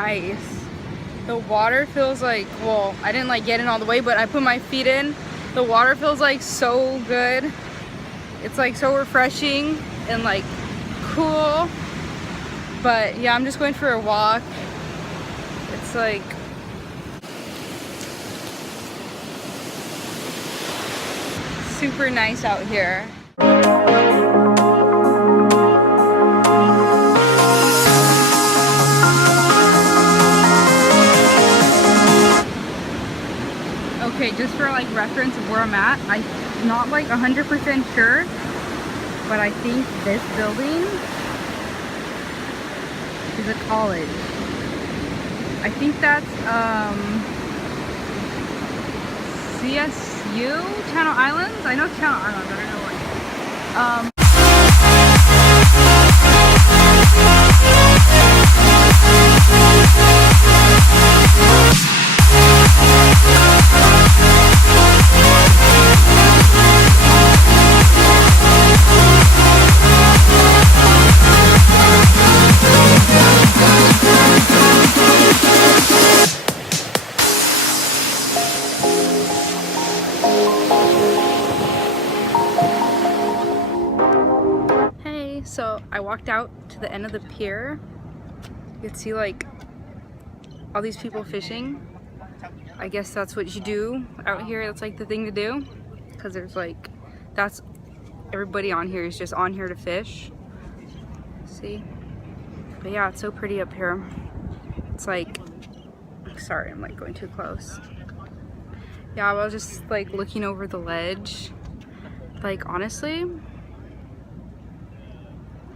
nice. The water feels like, well, I didn't like get in all the way, but I put my feet in. The water feels like so good. It's like so refreshing and like cool. But yeah, I'm just going for a walk. It's like super nice out here. Okay, just for like reference of where I'm at, I'm not like 100% sure, but I think this building is a college. I think that's CSU, Channel Islands? I know Channel Islands, I don't know what. So I walked out to the end of the pier. You could see like all these people fishing. I guess that's what you do out here. That's like the thing to do, because there's like, that's everybody on here is just on here to fish. See? But yeah, it's so pretty up here. It's like, sorry, I'm like going too close. Yeah, I was just like looking over the ledge. Like honestly,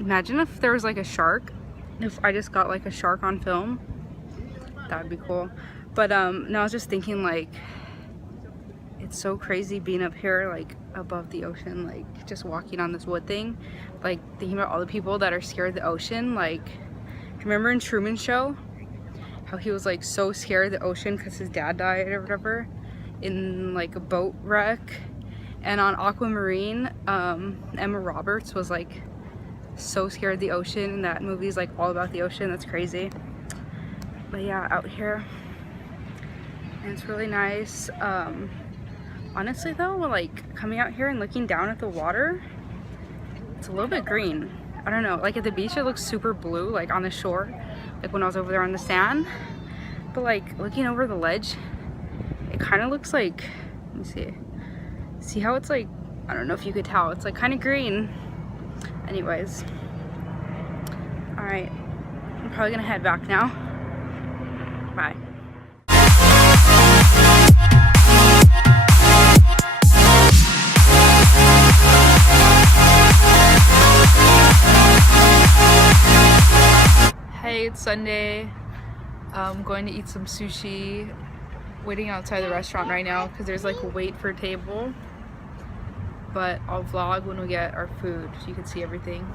imagine if there was like a shark. If I just got like a shark on film, that would be cool. But no, I was just thinking like, it's so crazy being up here like above the ocean, like just walking on this wood thing, like thinking about all the people that are scared of the ocean. Like, remember in Truman Show how he was like so scared of the ocean because his dad died or whatever in like a boat wreck? And on Aquamarine, Emma Roberts was like so scared of the ocean. That movie's like all about the ocean. That's crazy. But yeah, out here, and it's really nice. Honestly though, like coming out here and looking down at the water, it's a little bit green. I don't know, like at the beach it looks super blue, like on the shore, like when I was over there on the sand. But like looking over the ledge, it kind of looks like, let me see how it's like, I don't know if you could tell, it's like kind of green. Anyways, all right, I'm probably gonna head back now. Bye. Hey, it's Sunday. I'm going to eat some sushi. Waiting outside the restaurant right now because there's like a wait for a table. But I'll vlog when we get our food so you can see everything.